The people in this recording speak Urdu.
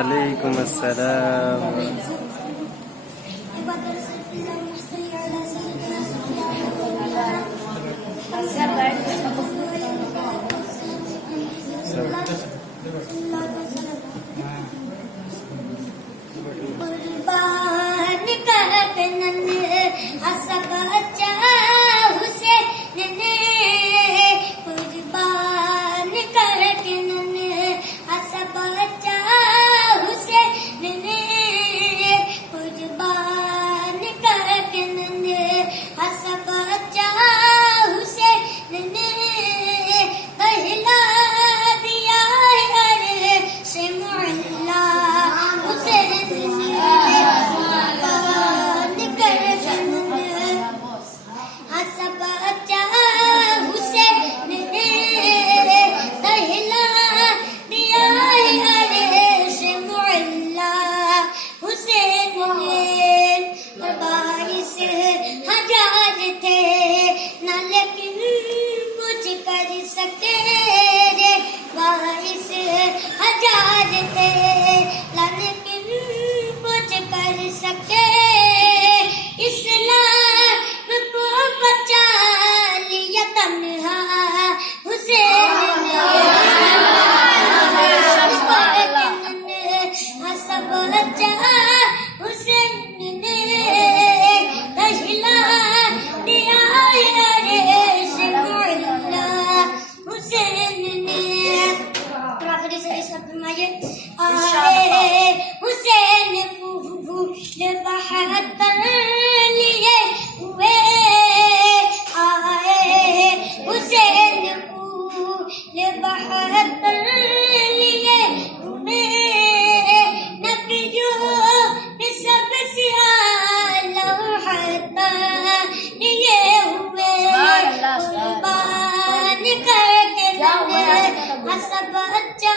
وعلیکم السلام. قربان کرنن حسب اچھا حسین نے قربان کرنن حسب اچھا حسین نے قربان کرنن حسب اچھا حسین نے پہلا دیا عرش معلا حسین حسب اچھا حسین نے پہلا دیا عرش معلا حسین نے باعث ہزار تھے نہ لیکن کچھ کر سکے رے باعث ہزار تھے نہ لیکن کچھ کر سکے اسلام کو بچا لیا تنہا حسین نے حسب اچھا حسین نے پہلا دیا عرش معلا حسین نے آخری سے سب مجھے آئے حسین پھول بہتر لیے ہوئے آئے حسین پھول بہتر لیے ہوئے نبیوں سب سے اعلیٰ لیے ہوئے قربان کر کے حسب اچھا